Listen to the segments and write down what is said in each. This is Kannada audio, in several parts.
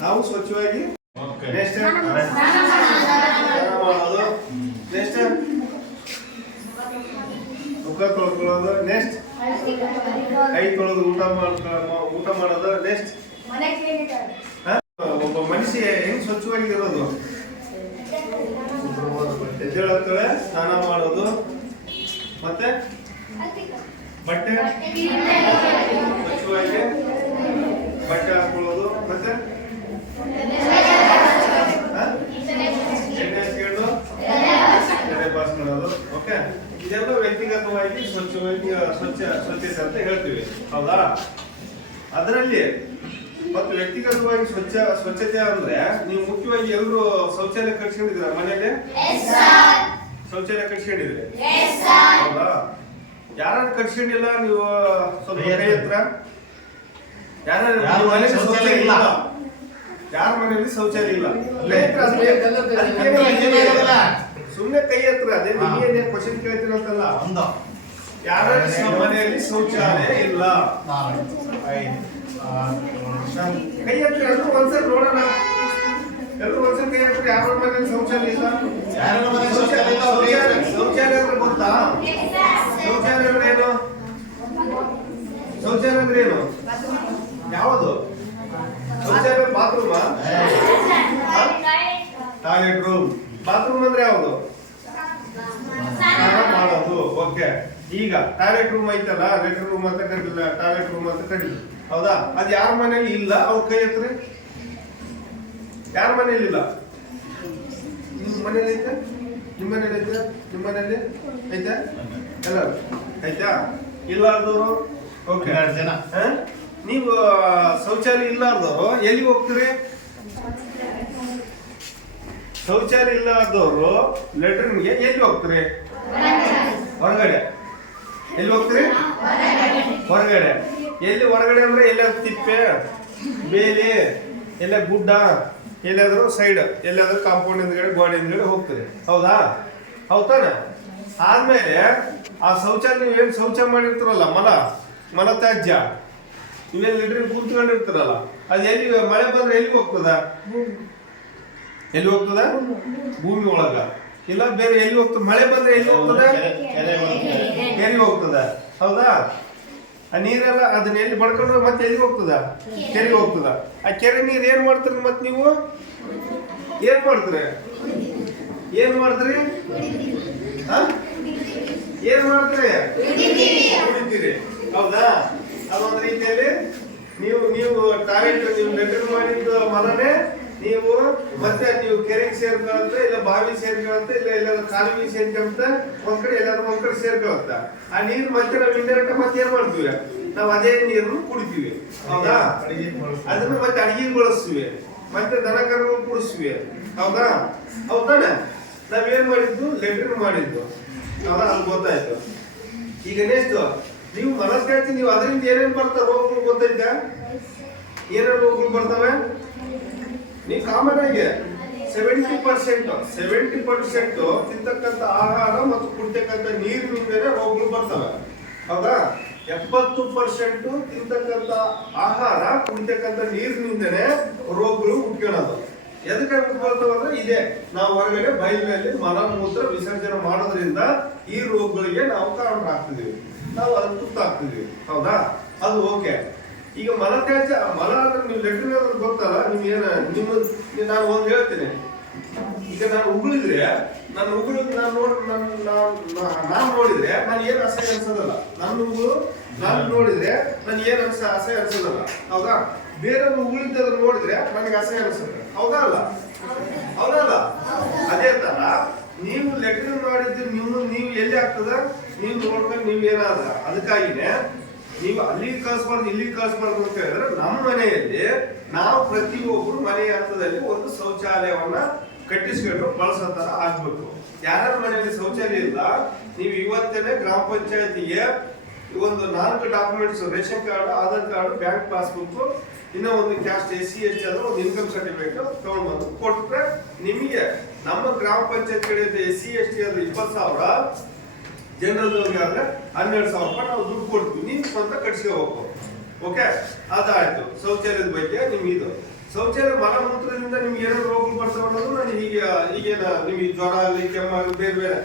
ನಾವು ಸ್ವಚ್ಛವಾಗಿ ನೆಕ್ಸ್ಟ್ ಮಾಡೋದು ನೆಕ್ಸ್ಟ್ ಮುಖ ತೊಳ್ಕೊಳ್ಳೋದು. ನೆಕ್ಸ್ಟ್ ಕೈ ತೊಳೆದು ಊಟ ಮಾಡ್ಕೊಳ್ಳೋ ಊಟ ಮಾಡೋದು ನೆಕ್ಸ್ಟ್ ಒಬ್ಬ ಮನುಷ್ಯ ಹೆಂಗ್ ಸ್ವಚ್ಛವಾಗಿ ಇರೋದು ಎದ್ದೇಳತ್ತೇಳೆ ಸ್ನಾನ ಮಾಡೋದು ಮತ್ತೆ ಬಟ್ಟೆ ಸ್ವಚ್ಛವಾಗಿ ಬಟ್ಟೆ ಹಾಕೊಳ್ಳೋದು ಮತ್ತೆ ಹಾ? ಎಣ್ಣೆ ಹಚ್ಕೊಂಡು ತಲೆ ಬಾಸ್ ಮಾಡೋದು ಓಕೆ ಇದೆಲ್ಲ ವ್ಯಕ್ತಿಗತವಾಗಿ ಸ್ವಚ್ಛವಾಗಿ ಸ್ವಚ್ಛ ಸ್ವಚ್ಛತೆ ಅಂತ ಹೇಳ್ತೀವಿ. ಹೌದಾ? ಅದರಲ್ಲಿ ಮತ್ತು ವ್ಯಕ್ತಿಗತವಾಗಿ ಸ್ವಚ್ಛ ಸ್ವಚ್ಛತೆ ಅಂದ್ರೆ ನೀವು ಮುಖ್ಯವಾಗಿ ಎಲ್ಲರೂ ಶೌಚಾಲಯ ಕಟ್ಸ್ಕೊಂಡಿದ್ರ ಮನೇಲಿ ಶೌಚಾಲಯ ಕಟ್ಸ್ಕೊಂಡಿದ್ರಿ ಹೌದಾ? ಯಾರು ಕಟ್ಸ್ಕೊಂಡಿಲ್ಲ ನೀವು? ಸ್ವಲ್ಪ ಹತ್ರ ಯಾರು ಯಾರ ಮನೇಲಿ ಶೌಚಾಲಯ ಇಲ್ಲ? ಯಾರ ಮನೆಯಲ್ಲಿ ಶೌಚಾಲಯ ಇಲ್ಲ? ಸುಮ್ಮನೆ ಕೈ ಹತ್ರ ಅದೇ ಹಾ. ನೀವೇನೇ ಕ್ವಶನ್ ಕೇಳ್ತೀರಂತಲ್ಲ ಒಂದು ಯಾರ ಮನೆಯಲ್ಲಿ ಶೌಚಾಲಯ ಇಲ್ಲ? ಕೈ ಹತ್ರ ಎಲ್ಲರೂ ಒಂದ್ಸರಿ ನೋಡೋಣ. ಎಲ್ಲರೂ ಒಂದ್ಸರಿ ಕೈ ಹತ್ರ ಯಾರ ಮನೆಯಲ್ಲಿ ಶೌಚಾಲಯ ಇಲ್ಲ? ಯಾರೆಲ್ಲ ಶೌಚಾಲಯ ಅಂದ್ರೆ ಗೊತ್ತಾ? ಶೌಚಾಲಯ ಅಂದ್ರೆ ಏನು? ಶೌಚಾಲಯ ಅಂದ್ರೆ ಏನು? ಯಾವುದು? ಶೌಚಾಲಯ ಬಾತ್ರೂಮ್? Toilet room. ಬಾತ್ರೂಮ್ ಅಂದ್ರೆ ಯಾವುದು? ಮಾಡೋದು ಓಕೆ. ಈಗ ಟಾಯ್ಲೆಟ್ ರೂಮ್ ಐತಲ್ಲ ಲೆಟರ್ ರೂಮ್ ಅಂತ ಕಡಿಲ್ಲ ಟಾಯ್ಲೆಟ್ ರೂಮ್ ಅಂತ ಕಡಿಲ್ಲ ಹೌದಾ? ಅದ್ ಯಾರ ಮನೇಲಿ ಇಲ್ಲ ಅವ್ರ ಕೈ ಹತ್ರ ಯಾರ ಮನೇಲಿ ಇಲ್ಲ? ನಿಮ್ ಮನೇಲಿ ಐತೆ? ನಿಮ್ಮ ಮನೇಲಿ ಐತೆ? ನಿಮ್ಮ ಮನೇಲಿ ಐತೆ? ಎಲ್ಲರೂ? ಐತಾ? ಇಲ್ಲಾರ್ದವ್ರು? ಓಕೆ. ಎರಡು ಜನ. ನೀವು ಶೌಚಾಲಯ ಇಲ್ಲಾರ್ದವ್ರು ಎಲ್ಲಿ ಹೋಗ್ತೀರಿ? ಶೌಚಾಲಯ ಇಲ್ಲಾರ್ದವ್ರು ಲೆಟ್ರಿನ್ಗೆ ಎಲ್ಲಿ ಹೋಗ್ತೀರಿ? ಹೊರಗಡೆ. ಎಲ್ಲಿ ಹೋಗ್ತೀರಿ? ಹೊರಗಡೆ. ಎಲ್ಲಿ ಹೊರಗಡೆ ಅಂದ್ರೆ ಎಲ್ಲ ತಿಪ್ಪೆ, ಬೇಲಿ, ಎಲ್ಲ ಗುಡ್ಡ, ಎಲ್ಲಾದ್ರೂ ಸೈಡ್ ಎಲ್ಲಾದ್ರೂ ಕಾಂಪೌಂಡ್ ಹಿಂದ್ಗಡೆ, ಗೋಡೆ ಹಿಂದ್ಗಡೆ ಹೋಗ್ತೀರಿ. ಹೌದಾ? ಹೌದಾನ ಆದ್ಮೇಲೆ ಆ ಶೌಚ ಶೌಚಾಲಯ ಏನು ಶೌಚ ಮಾಡಿರ್ತೀರಲ್ಲ, ಮಲ ಮಲ ತ್ಯಾಜ್ಯ ಇವೆಲ್ಲ ಲಿಟ್ರಿನ್ ಕೂತ್ಕೊಂಡಿರ್ತೀರಲ್ಲ, ಅದು ಎಲ್ಲಿ, ಮಳೆ ಬಂದ್ರೆ ಎಲ್ಲಿಗೆ ಹೋಗ್ತದ? ಎಲ್ಲಿ ಹೋಗ್ತದ? ಭೂಮಿ ಒಳಗ. ಇಲ್ಲ ಬೇರೆ ಎಲ್ಲಿ ಹೋಗ್ತದೆ? ಮಳೆ ಬಂದ್ರೆ ಎಲ್ಲಿ ಹೋಗ್ತದ. ಕೆರೆಗೆ ಹೋಗ್ತದ. ಹೌದಾ? ಆ ನೀರೆಲ್ಲ ಅದನ್ನ ಎಲ್ಲಿ ಬಡ್ಕೊಂಡ್ರೆ ಮತ್ತೆ ಎಲ್ಲಿ ಹೋಗ್ತದ? ಕೆರೆಗೆ ಹೋಗ್ತದ. ಆ ಕೆರೆ ನೀರ್ ಏನ್ ಮಾಡ್ತೀರಿ ಮತ್ತೆ ನೀವು? ಏನ್ ಮಾಡ್ತೀರಿ? ಏನ್ ಮಾಡ್ತೀರಿ? ಏನ್ ಮಾಡ್ತೀರಿ? ಕುಡಿತೀರಿ. ಹೌದಾ? ಅದೊಂದ್ ರೀತಿಯಲ್ಲಿ ನೀವು ನೀವು ಟಾಯ್ಲೆಟ್ ನೀವು ಲೆಟರ್ ಮಾಡಿದ್ದು ಮಲನೆ ನೀವು ಮತ್ತೆ ನೀವು ಕೆರೆಗೆ ಸೇರ್ಕೊಳತ್ತೆ ಇಲ್ಲ ಬಾವಿ ಸೇರ್ಕೊಳತ್ತೆ ಇಲ್ಲ ಎಲ್ಲಾದ್ರೂ ಕಾಲುವೆ ಸೇರ್ಕೊಂತ ಒಂದ್ ಕಡೆ ಎಲ್ಲಾದ್ರೂ ಒಂದ್ ಕಡೆ ಆ ನೀರ್ ಮತ್ತೆ ನಾವು ಇಂಡೈರೆಕ್ಟ್ ಮತ್ತೆ ಏನ್ ಮಾಡ್ತೀವಿ? ನಾವು ಅದೇ ನೀರನ್ನು ಕುಡಿತೀವಿ. ಹೌದಾ. ಅದನ್ನ ಮತ್ತೆ ಅಡಿಗೆ ಬಳಸ್ತೀವಿ. ಮತ್ತೆ ದನ ಕುಡಿಸ್ತೀವಿ. ಹೌದಾ? ಹೌದಾನೆ ನಾವೇನ್ ಮಾಡಿದ್ದು? ಲೆಟ್ರಿನ್ ಮಾಡಿದ್ದು. ಹೌದಾ? ಅಲ್ಲಿ ಗೊತ್ತಾಯ್ತು. ಈಗ ನೆಕ್ಸ್ಟ್ ನೀವು ಮನಸ್ಸಾಗಿ ನೀವು ಅದರಿಂದ ಏನೇನ್ ಬರ್ತಾವ ರೋಗಗಳು ಗೊತ್ತೈತ ಏನೇನು ರೋಗಗಳು ಬರ್ತವೆ? ನೀವು ಕಾಮನ್ ಆಗಿ ಸೆವೆಂಟಿ ಪರ್ಸೆಂಟ್ ಸೆವೆಂಟಿ ಪರ್ಸೆಂಟ್ ತಿಂತಕ್ಕಂಥ ಆಹಾರ ಮತ್ತು ಕುಡಿತಕ್ಕಂಥ ನೀರಿನಿಂದಲೇ ರೋಗಗಳು ಬರ್ತವೆ. ಹೌದಾ? ಎಪ್ಪತ್ತು ಪರ್ಸೆಂಟ್ ತಿಂತಕ್ಕಂಥ ಆಹಾರ, ಕುಡಿತಕ್ಕಂಥ ನೀರಿನಿಂದನೇ ರೋಗಗಳು ಹುಟ್ಕೊಳ್ಳೋದು ಎದಕ್ಕೆ ಹುಟ್ಕೊಳ್ತಾವ ಅಂದ್ರೆ ಇದೆ, ನಾವು ಹೊರಗಡೆ ಬಯಲಿನಲ್ಲಿ ಮಲ ಮೂತ್ರ ವಿಸರ್ಜನೆ ಮಾಡೋದ್ರಿಂದ ಈ ರೋಗಗಳಿಗೆ ನಾವು ಕಾರಣರಾಗ್ತಿದೀವಿ ನಾವು ಅದು ತುತ್ತಾಗ್ತಿದೀವಿ ಹೌದಾ? ಅದು ಓಕೆ ಈಗ ಮಲ ತ್ಯಾಜ್ಯ ಮಲ ಅಂದ್ರೆ ನೀವು ಲೆಟ್ರಿನ್ ಅಂದ್ರೆ ಗೊತ್ತಲ್ಲ? ನೀವು ಏನ, ನಿಮ್ಮ, ನಾನು ಒಂದು ಹೇಳ್ತೇನೆ. ಈಗ ನಾನು ಉಗುಳಿದ್ರೆ ನನ್ನ ಉಗುಳು, ನಾನು ನೋಡ್, ನಾನು ನಾನು ನೋಡಿದ್ರೆ ನಾನು ಏನು ಅಸಹ್ಯ ಅನ್ಸೋದಲ್ಲ. ನನ್ನ ಉಗುಳು, ನಾನು ನೋಡಿದ್ರೆ ನಾನು ಏನು ಅನ್ಸ, ಅಸಹ್ಯ ಅನ್ಸೋದಲ್ಲ. ಹೌದಾ? ಬೇರೆ ಉಗುಳಿದ್ದದ್ರ ನೋಡಿದ್ರೆ ನನಗೆ ಅಸಹ್ಯ ಅನ್ಸುತ್ತೆ. ಹೌದಾ ಅಲ್ಲ? ಹೌದಲ್ಲ ಅದೇ ತರ ನೀವು ಲೆಕ್ಕ ಮಾಡಿದ್ದು ನೀವು ನೀವು ಎಲ್ಲಿ ಆಗ್ತದ? ನೀವು ನೋಡ್ಕೊಂಡು ಏನಾದ್ರ ಅದಕ್ಕಾಗಿನೇ ನೀವು ಅಲ್ಲಿಗೆ ಕಳಿಸ್ಬಾರ್ದು, ಇಲ್ಲಿಗೆ ಕಳಿಸ್ಬಾರ್ದು ಅಂತ ಹೇಳಿದ್ರೆ ನಮ್ಮ ಮನೆಯಲ್ಲಿ ನಾವು ಪ್ರತಿಯೊಬ್ಬರು ಮನೆಯ ಹಂತದಲ್ಲಿ ಒಂದು ಶೌಚಾಲಯವನ್ನ ಕಟ್ಟಿಸ್ಕೊಂಡು ಬಳಸೋ ತರ ಆಗ್ಬೇಕು. ಯಾರ್ಯಾರ ಮನೆಯಲ್ಲಿ ಶೌಚಾಲಯ ಇಲ್ಲ, ನೀವು ಇವತ್ತೇನೆ ಗ್ರಾಮ ಪಂಚಾಯತಿಗೆ ಒಂದು ನಾಲ್ಕು documents ration card, Aadhaar card, bank passbook, ಇನ್ನೂ ಒಂದು caste S C S T ಆದ್ರೆ ಒಂದು ಇನ್ಕಮ್ ಸರ್ಟಿಫಿಕೇಟ್ ತಗೊಂಡ್ಬಂದು ಕೊಟ್ರೆ ನಿಮಗೆ ನಮ್ಮ ಗ್ರಾಮ ಪಂಚಾಯತ್ ಕಡೆಯಿಂದ ಎಸ್ ಸಿ ಎಸ್ ಟಿ ಆದ್ರೆ ಇಪ್ಪತ್ತು ಸಾವಿರ ಜನರಲ್ದವ್ರಿಗೆ ಆದ್ರೆ ಹನ್ನೆರಡು ಸಾವಿರ ರೂಪಾಯಿ ನಾವು ದುಡ್ಡು ಕೊಡ್ತೀವಿ. ನೀವು ಸ್ವಂತ ಕಟ್ಸ್ಕೋಬೇಕು ಓಕೆ ಅದಾಯ್ತು. ಶೌಚಾಲಯದ ಬಗ್ಗೆ ನಿಮ್ಗೆ ಇದು. ಶೌಚಾಲಯ ಮಲಮೂತ್ರದಿಂದ ನಿಮ್ಗೆ ಏನಾದ್ರು ರೋಗಗಳು ಬರ್ತಾವ ಅನ್ನೋದು ನಾನು ಈಗ ಈಗೇನ ನಿಮಗೆ ಜ್ವರ ಆಗಲಿ ಕೆಮ್ಮಾಗಲಿ ಬೇರೆ ಬೇರೆ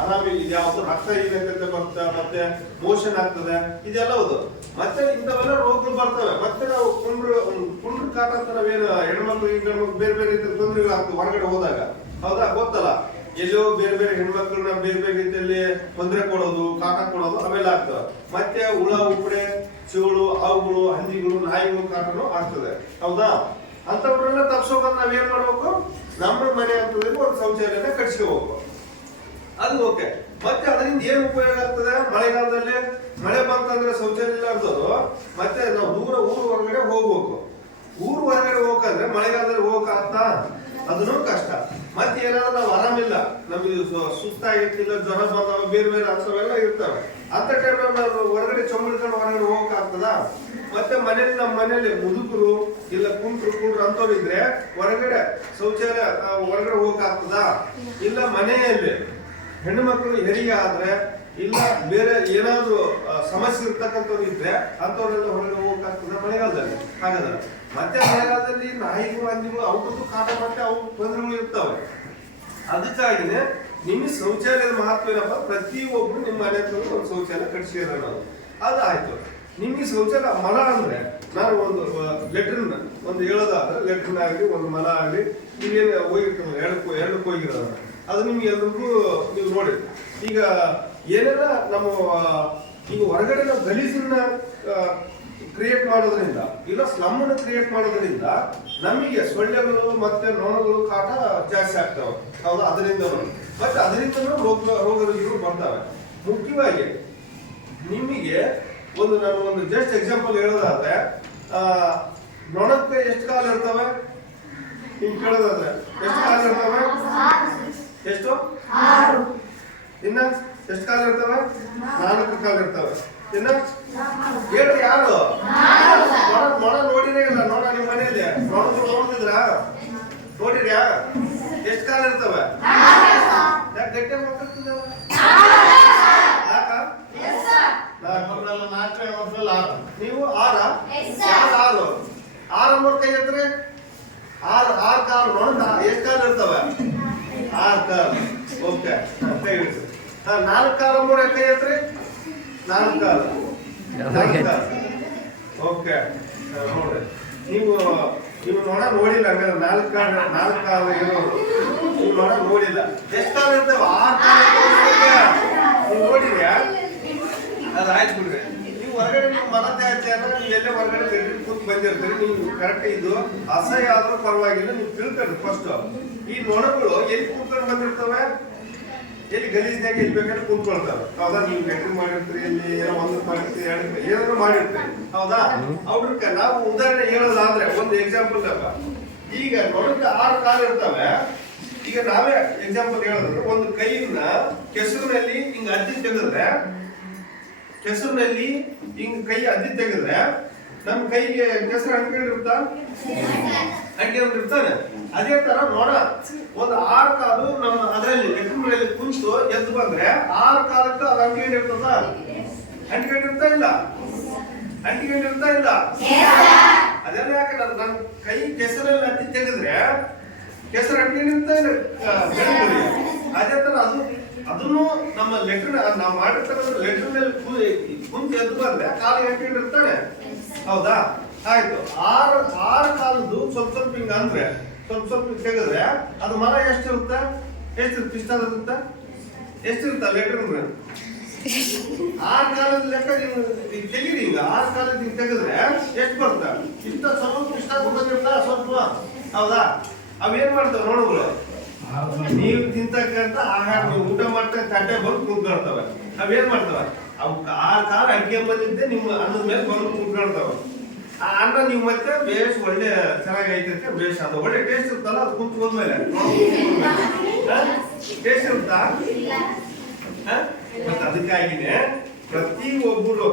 ಆರಾಮಿ ಯಾವುದು ರಕ್ತ ಹೀನತೆ ಬರ್ತದೆ ಮತ್ತೆ ಮೋಷನ್ ಆಗ್ತದೆ, ಇದೆಲ್ಲ ಹೌದು. ಮತ್ತೆ ಇಂಥವೆಲ್ಲ ರೋಗಗಳು ಬರ್ತವೆ. ಮತ್ತೆ ನಾವು ಕುಂಡ್ರು ಕುಂಡ್ರು ಕಾಟ ಅಂತ ನಾವೇನು ಹೆಣ್ಮಕ್ಳು ಹೆಣ್ಮಕ್ಳು ಬೇರೆ ಬೇರೆ ರೀತಿಯ ತೊಂದರೆಗಳಾಗ್ತವೆ ಹೊರಗಡೆ ಹೋದಾಗ. ಹೌದಾ? ಗೊತ್ತಲ್ಲ? ಎಲ್ಲೋ ಬೇರೆ ಬೇರೆ ಹೆಣ್ಮಕ್ಳನ್ನ ಬೇರೆ ಬೇರೆ ರೀತಿಯಲ್ಲಿ ತೊಂದರೆ ಕೊಡೋದು, ಕಾಟ ಕೊಡೋದು, ಅವೆಲ್ಲ ಆಗ್ತವೆ. ಮತ್ತೆ ಹುಳ ಉಪ್ಪಡೆ ಚೇಳು ಅವುಗಳು ಹಂದಿಗಳು, ನಾಯಿಗಳು, ಕಾಟನು ಆಗ್ತದೆ. ಹೌದಾ? ಅಂತವ್ರನ್ನ ತಪ್ಸೋಕಂದ್ರೆ ನಾವೇನ್ ಮಾಡ್ಬೇಕು? ನಮ್ಮ ಮನೆ ಅಂತಂದ್ರೆ ಒಂದು ಶೌಚಾಲಯನ ಕಟ್ಸ್ಕೋಬೇಕು. ಅದು ಓಕೆ. ಮತ್ತೆ ಅದರಿಂದ ಏನು ಉಪಯೋಗ ಆಗ್ತದೆ? ಮಳೆಗಾಲದಲ್ಲಿ ಮಳೆ ಬಂತಂದ್ರೆ ಶೌಚಾಲಯ ಅಂತದ್ದು ಮತ್ತೆ ನಾವು ದೂರ ಊರು ಹೊರಗಡೆ ಹೋಗ್ಬೇಕು. ಊರು ಹೊರಗಡೆ ಹೋಗಕ್ಕಂದ್ರೆ ಮಳೆಗಾಲದಲ್ಲಿ ಹೋಗಕ್ಕಾಗ್ತಾ ಅದನ್ನು ಕಷ್ಟ. ಮತ್ತೆ ಏನಾದ್ರೂ ನಾವು ಆರಾಮಿಲ್ಲ. ನಮಗೆ ಸುಸ್ತಾಗಿರ್ತಿಲ್ಲ, ಜ್ವರ ಬಂದವ, ಬೇರೆ ಬೇರೆ ಅಂಥವೆಲ್ಲ ಇರ್ತವೆ. ಅಂತ ಟೈಮ್ ನಾವು ಹೊರಗಡೆ ಚೊಂಬಿಡ್ಕೊಂಡು ಹೊರಗಡೆ ಹೋಗಕ್ ಆಗ್ತದ ಮತ್ತೆ ಮನೇಲಿ ನಮ್ಮ ಮನೇಲಿ ಮುದುಕರು ಇಲ್ಲ ಕುಂಟ್ರು ಕುಂಟ್ರು ಅಂತವ್ರು ಇದ್ರೆ ಹೊರಗಡೆ ಶೌಚಾಲಯ ಹೊರಗಡೆ ಹೋಗಕ್ ಆಗ್ತದ ಇಲ್ಲ ಮನೆಯಲ್ಲಿ ಹೆಣ್ಣು ಮಕ್ಕಳು ಹೆರಿಗೆ ಆದ್ರೆ, ಇಲ್ಲ ಬೇರೆ ಏನಾದ್ರೂ ಸಮಸ್ಯೆ ಇರ್ತಕ್ಕಂಥವ್ರು ಇದ್ರೆ ಅಂತವ್ರೆಲ್ಲ ಹೊರಗಡೆ ಹೋಗಕ್ಕಾಗ್ತದ ಮಳೆಗಾಲದಲ್ಲಿ? ಹಾಗಾದ್ರೆ. ಮತ್ತೆ ಮೇಲಾದಲ್ಲಿ ನಾಯಿಗಳು ಹಂದಿಗಳು ಅವಕ್ಕೂ ಕಾಟ ಮತ್ತೆ ಅವು ತೊಂದರೆಗಳು ಇರ್ತಾವೆ. ಅದಕ್ಕಾಗಿನೇ ನಿಮ್ಮ ಶೌಚಾಲಯದ ಮಹತ್ವ ಏನಪ್ಪ? ಪ್ರತಿಯೊಬ್ಬರು ನಿಮ್ಮ ಮನೆ ಹತ್ರ ಒಂದು ಶೌಚಾಲಯ ಕಟ್ಸಿರೋಣ ನಾವು ಅದಾಯ್ತು. ನಿಮಗೆ ಶೌಚಾಲಯ ಮಲ ಅಂದ್ರೆ, ನಾನು ಒಂದು ಲೆಟ್ರಿನ್, ಒಂದು ಹೇಳೋದಾದ್ರೆ, ಲೆಟ್ರಿನ್ ಆಗಲಿ, ಒಂದು ಮಲ ಆಗಲಿ ನೀವೇನು ಹೋಗಿರ್ತೀವಿ ಎರಡಕ್ಕೂ ಎರಡಕ್ಕೂ ಹೋಗಿರೋದು ಅದು ನಿಮ್ಗೆ ಎಲ್ರಿಗೂ ನೀವು ನೋಡಿ. ಈಗ ಏನೆಲ್ಲ ನಮ್ಮ ಈಗ ಹೊರಗಡೆ ನಾವು ಗಲೀಜನ್ನ ಕ್ರಿಯೇಟ್ ಮಾಡೋದ್ರಿಂದ ಇಲ್ಲ ಸ್ಲಮ್ ಅನ್ನು ಕ್ರಿಯೇಟ್ ಮಾಡೋದ್ರಿಂದ ನಮಗೆ ಸೊಳ್ಳೆಗಳು ಮತ್ತೆ ನೊಣಗಳು ಕಾಟ ಜಾಸ್ತಿ ಆಗ್ತಾವೆ. ಹೌದಾ? ಅದರಿಂದ ಮತ್ತೆ ಅದರಿಂದ ರೋಗ ರೋಗ ರುಜಿನಗಳು ಬರ್ತವೆ ಮುಖ್ಯವಾಗಿ ನಿಮಗೆ ಒಂದು ನಾನು ಒಂದು ಜಸ್ಟ್ ಎಕ್ಸಾಂಪಲ್ ಹೇಳೋದಾದ್ರೆ ಆ, ನೊಣಕ್ಕೆ ಎಷ್ಟು ಕಾಲ ಇರ್ತವೆ? ಹಿಂಗ್ ಕೇಳೋದಾದ್ರೆ ಎಷ್ಟು ಕಾಲ ಇರ್ತವೆ? ಎಷ್ಟು? ಇನ್ನ ಎಷ್ಟು ಕಾಲ ಇರ್ತವೆ? ನಾಲ್ಕು ಕಾಲ ಇರ್ತವೆ. ಇನ್ನ ಹೇಳ್ರಿ ಯಾರು? ಮೊಣ ನೋಡಿರೇ ಇಲ್ಲ ನೋಡ ನಿಮ್ಮ ಮನೆಯಲ್ಲಿ. ನೋಡಿದ್ರು ನೋಡ್ತಿದ್ರ? ನೋಡಿರ್ಯಾ? ಎಷ್ಟು ಕಾಲ ಇರ್ತವೆ? ಗಟ್ಟಿ ಮಾತಾಡ್ತಿದ್ದಾವ ನೀವು ಆರ? ಆರು? ಆರು ಮೂರು ಕೈ ಎತ್ರಿ ಆರು ಆರು ಕಾಲು ನೋಡ ಎಷ್ಟು ಕಾಲು ಇರ್ತವೆ? ಆರು ಕಾಲು. ಓಕೆ ಕೈ ನಾಲ್ಕು ಕಾಲು ಮೂರ ಕೈ ಎತ್ರಿ ನಾಲ್ಕು ಕಾಲು. ನಾಲ್ಕು ಕಾಲು. ಓಕೆ ನೋಡ್ರಿ. ನೀವು ನೀವು ನೋಡ ನೋಡಿಲ್ಲ ಹಂಗಾದ್ರೆ ನಾಲ್ಕು ಕಾಲು ನಾಲ್ಕು ಕಾಲು ಇರೋರು. ನೀವು ನೋಡ ನೋಡಿಲ್ಲ. ಎಷ್ಟು ಕಾಲು ಇರ್ತವೆ ಆರು ಕಾಲು. ನೀವು ನೋಡಿದ್ಯಾ? ಅದು ಆಯ್ತು ಬಿಡ್ರಿ. ನೀವು ಹೊರಗಡೆ ನೀವು ಮನ ಆಚೆ ಅಂದ್ರೆ ನೀವು ಎಲ್ಲೇ ಹೊರಗಡೆ ಲೆಟ್ರಿನ್ ಕೂತ್ ಬಂದಿರ್ತೀರಿ. ನೀವು ಕರೆಕ್ಟ್ ಇದು ಅಸಹ್ಯ ಆದ್ರೂ ಪರವಾಗಿಲ್ಲ ನೀವು ತಿಳ್ಕೊಳ್ರಿ ಫಸ್ಟ್ ಈ ನೊಣಗಳು ಎಲ್ಲಿ ಕೂತ್ಕೊಂಡು ಬಂದಿರ್ತವೆ? ಎಲ್ಲಿ ಗಲೀಜ್ನಾಗ ಎಲ್ಲಿ ಕೂತ್ಕೊಳ್ತಾರೆ. ಹೌದಾ? ನೀವು ಲೆಟ್ರಿನ್ ಮಾಡಿರ್ತೀರಿ, ಇಲ್ಲಿ ಏನೋ ಒಂದು ಮಾಡಿರ್ತೀರಿ, ಎರಡು ಏನಾದ್ರು ಮಾಡಿರ್ತೀರಿ. ಹೌದಾ? ಅವ್ರಕ್ಕೆ ನಾವು ಉದಾಹರಣೆ ಹೇಳೋದಾದ್ರೆ, ಒಂದು ಎಕ್ಸಾಂಪಲ್ ಈಗ ನೋಡಿದ ಆರು ಕಾಲು ಇರ್ತವೆ. ಈಗ ನಾವೇ ಎಕ್ಸಾಂಪಲ್ ಹೇಳಿದ್ರೆ ಒಂದು ಕೈಯನ್ನ ಕೆಸರಿನಲ್ಲಿ ಹಿಂಗ ಅದ್ದಿ ತೆಗೆದ್ರೆ, ಕೆಸರಿನಲ್ಲಿ ಹಿಂಗ ಕೈ ಅದ್ದಿ ತೆಗೆದ್ರೆ ನಮ್ಮ ಕೈಗೆ ಕೆಸರು ಅಂಟ್ಕೊಂಡಿರುತ್ತ ಅಂಟ್ಕೊಂಡಿರ್ತಾನೆ ಅದೇ ತರ ನೋಡ ಒಂದು ಆರು ಕಾಲು ನಮ್ಮ ಅದರಲ್ಲಿ ಮೇಲೆ ಕುಂತು ಎದ್ದು ಬಂದ್ರೆ ಆರು ಕಾಲಕ್ಕೆ ಅದು ಅಂಟ್ಕೊಂಡಿರ್ತದ ಅಂಟ್ಕೊಂಡಿರ್ತಾ ಇಲ್ಲ. ಅಂಟ್ಕೊಂಡಿರ್ತಾ ಇಲ್ಲ. ಅದೆಲ್ಲ ಯಾಕಂದ್ರೆ ಅದು ನನ್ನ ಕೈ ಕೆಸರಲ್ಲಿ ಹತ್ತಿ ತೆಗೆದ್ರೆ ಕೆಸರು ಇರ್ತಾ ಇಲ್ಲ ಅದೇ ತರ ಅದು, ಅದನ್ನು ನಮ್ಮ ಲೆಟರ್, ನಾವು ಮಾಡಿರ್ತಕ್ಕಂಥ ಲೆಟರ್ ಮೇಲೆ ಕುಂತು ಎದ್ದು ಬಂದ್ರೆ ಕಾಲು ಅಂಟ್ಕೊಂಡಿರ್ತಾನೆ ಹೌದಾ? ಆಯ್ತು. ಆರು ಆರು ಕಾಲದ್ದು ಸ್ವಲ್ಪ ಸ್ವಲ್ಪ ಹಿಂಗ ಅಂದ್ರೆ, ಸ್ವಲ್ಪ ಸ್ವಲ್ಪ ತೆಗೆದ್ರೆ ಅದು ಮರ ಎಷ್ಟಿರುತ್ತೆ? ಎಷ್ಟಿರುತ್ತೆ ಇಷ್ಟ ಎಷ್ಟು ಎಷ್ಟಿರುತ್ತೆ ಲೆಟರ್ ಆರು ಕಾಲದ ಲೆಕ್ಕ ನೀವು ತೆಗೀರಿ ಈಗ. ಆರು ಕಾಲದ ನೀವು ತೆಗೆದ್ರೆ ಎಷ್ಟು ಬರುತ್ತೆ? ಇಷ್ಟ ಸ್ವಲ್ಪ ಇಷ್ಟ ಬಂದಿರ್ತಾ ಸ್ವಲ್ಪ ಹೌದಾ? ಅವೇನ್ ಮಾಡ್ತಾವ ನೋಡುಗಳು? ನೀವು ತಿಂತಕ್ಕಂತ ಆಹಾರ, ನೀವು ಊಟ ಮಾಡ್ತಾ ತಟ್ಟೆ ಬಂದು ಕುಂತ್ಕೊಳ್ತವೆ. ಅವೇನ್ ಮಾಡ್ತವೆ? ಅವು ಆರು ಕಾಲ ಅಡ್ಗೆ ಬಂದಿದ್ದೆ ನಿಮ್ಮ ಅನ್ನದ ಮೇಲೆ ಬಂದು ಕುಂತ್ಕೊಳ್ತವೆ. ಅನ್ನ ನೀವು ಮತ್ತೆ ಬೇಸ್ ಒಳ್ಳೆ ಚೆನ್ನಾಗಿ ಐತೆ ಬೇಸ್ ಅದು ಒಳ್ಳೆ ಟೇಸ್ಟ್ ಇರುತ್ತಲ್ಲ ಅದು ಕುಂತು ಹೋದ್ಮೇಲೆ. ಟೇಸ್ಟ್ ಇರುತ್ತಾ? ಮತ್ತೆ ಅದಕ್ಕಾಗಿನೇ ಪ್ರತಿ ಒಬ್ಬರು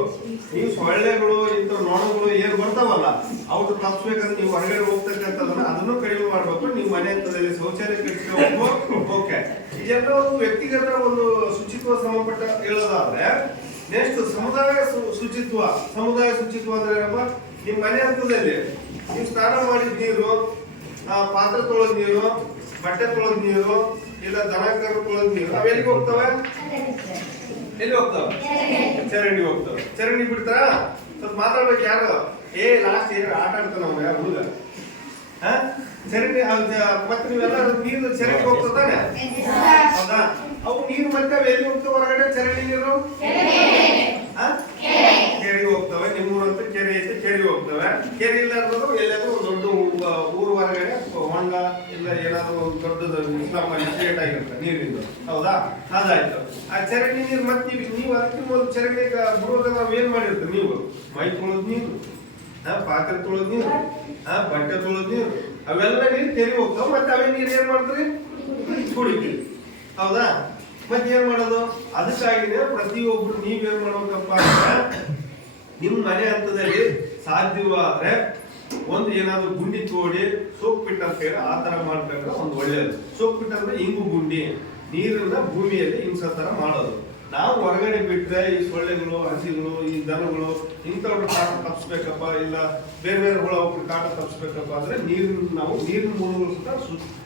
ನೀವು ಸೊಳ್ಳೆಗಳು ಇಂತ ನೋಣಗಳು ಏನು ಬರ್ತಾವಲ್ಲ ಅವ್ರು ತಪ್ಪಿಸ್ಬೇಕಂದ್ರೆ ನೀವು ಹೊರಗಡೆ ಹೋಗ್ತಕ್ಕಂಥದನ್ನ ಅದನ್ನು ಕಡಿಮೆ ಮಾಡಬೇಕು. ನೀವು ಮನೆ ಹಂತದಲ್ಲಿ ಶೌಚಾಲಯ ಕಟ್ಸ್ಕೋಬೇಕು ಓಕೆ ಇದೆಲ್ಲ ಒಂದು ವ್ಯಕ್ತಿಗತ ಒಂದು ಶುಚಿತ್ವ ಸಂಬಂಧಪಟ್ಟ ಹೇಳೋದಾದ್ರೆ ನೆಕ್ಸ್ಟ್ ಸಮುದಾಯ ಶುಚಿತ್ವ ಸಮುದಾಯ ಶುಚಿತ್ವ ಅಂದ್ರೆ ಏನಪ್ಪ? ನಿಮ್ಮ ಮನೆ ಹಂತದಲ್ಲಿ ನೀವು ಸ್ನಾನ ಮಾಡಿದ ನೀರು ಪಾತ್ರೆ ತೊಳೆದ ನೀರು, ಬಟ್ಟೆ ತೊಳೆದ ನೀರು, ಇಲ್ಲ ದನ ಕರು ತೊಳೆದ ನೀರು, ಅವ್ ಎಲ್ಲಿಗೆ ಹೋಗ್ತವೆ? ಎಲ್ಲಿ ಹೋಗ್ತಾವ? ಚರಂಡಿ ಹೋಗ್ತಾವ. ಚರಂಡಿ ಬಿಡ್ತಾರ? ಸ್ವಲ್ಪ ಮಾತಾಡ್ಬೇಕು ಯಾರು? ಏ ಲಾಸ್ಟ್ ಏನ್ ಆಟ ಆಡ್ತಾನ ಅವ್ನ, ಹುಡುಗ. ಚರಂಡಿ ಮತ್ತೆ ನೀವೆಲ್ಲ ನೀರು ಚರಂಡಿ ಹೋಗ್ತದಾನೆ ಹೌದಾ? ಅವು ನೀರು ಮತ್ತೆ ಎಲ್ಲಿ ಹೋಗ್ತಾವ ಹೊರಗಡೆ? ಚರಂಡಿ ನೀರು? ಕೆರೆಗೆ ಹೋಗ್ತವೆ ನಿಮ್ಮೂರಂತ ಕೆರೆ ಐತೆ ಕೆರೆಗೆ ಹೋಗ್ತವೆ ಕೆರೆ ಇಲ್ಲಾರ್ದವ್ರು ಎಲ್ಲಾದ್ರೂ ಒಂದು ದೊಡ್ಡ ಊರು ಹೊರಗಡೆ, ಹೊಂಡ ಇಲ್ಲ ಏನಾದರೂ ಒಂದು ದೊಡ್ಡದು ಇಸ್ಲಾಂ ಕ್ರಿಯೇಟ್ ಆಗಿರುತ್ತೆ ನೀರಿಂದು. ಹೌದಾ? ಅದಾಯ್ತು. ಆ ಚರಂಡಿ ನೀರು ಮತ್ತೆ ನೀವು ನೀವು ಅದಕ್ಕೆ ಮೊದಲು ಚರಂಡಿ ಬಿಡುವಾಗ ನಾವು ಏನು ಮಾಡಿರ್ತೀವಿ ನೀವು? ಮೈ ತೊಳೆದು ನೀರು ಹಾಂ ಪಾತ್ರೆ ತೊಳೆದು ನೀರು ಹಾಂ ಬಟ್ಟೆ ತೊಳೆದು ನೀರು, ಅವೆಲ್ಲ ನೀರು ಕೆರೆಗೆ ಹೋಗ್ತಾವ. ಮತ್ತೆ ಅವೇ ನೀರು ಏನು ಮಾಡ್ತೀರಿ? ಕುಡಿತೀವಿ ಹೌದಾ? ಮತ್ತೆ ಏನು ಮಾಡೋದು? ಅದಕ್ಕಾಗಿನೇ ಪ್ರತಿಯೊಬ್ಬರು ನೀವೇನು ಮಾಡ್ಬೇಕಪ್ಪ ಅಂದ್ರೆ, ನಿಮ್ಮ ಮನೆ ಹಂತದಲ್ಲಿ ಸಾಧ್ಯವಾದ್ರೆ ಒಂದು ಏನಾದ್ರು ಗುಂಡಿ ತೋಡಿ ಸೋಪ್ ಪಿಟ್ ಅಂತ ಹೇಳಿ ಆ ತರ ಮಾಡ್ಕೊಂಡ್ರೆ ಒಂದು ಒಳ್ಳೇದು. ಸೋಪ್ ಪಿಟ್ ಅಂದ್ರೆ ಇಂಗು ಗುಂಡಿ. ನೀರನ್ನ ಭೂಮಿಯಲ್ಲಿ ಹಿಂಸೋ ತರ ಮಾಡೋದು. ನಾವು ಹೊರಗಡೆ ಬಿಟ್ರೆ ಈ ಸೊಳ್ಳೆಗಳು, ಹಸಿಗಳು, ಈ ದನಗಳು ಇಂಥವ್ರ ಕಾಟ ತಪ್ಪಿಸ್ಬೇಕಪ್ಪ ಇಲ್ಲ ಬೇರೆ ಬೇರೆ ಹುಳ ಕಾಟ ತಪ್ಪಿಸ್ಬೇಕಪ್ಪ ಅಂದ್ರೆ ನೀರಿನ ನಾವು ನೀರಿನ ಮೂಲಗಳು ಸುತ್ತ ಸು-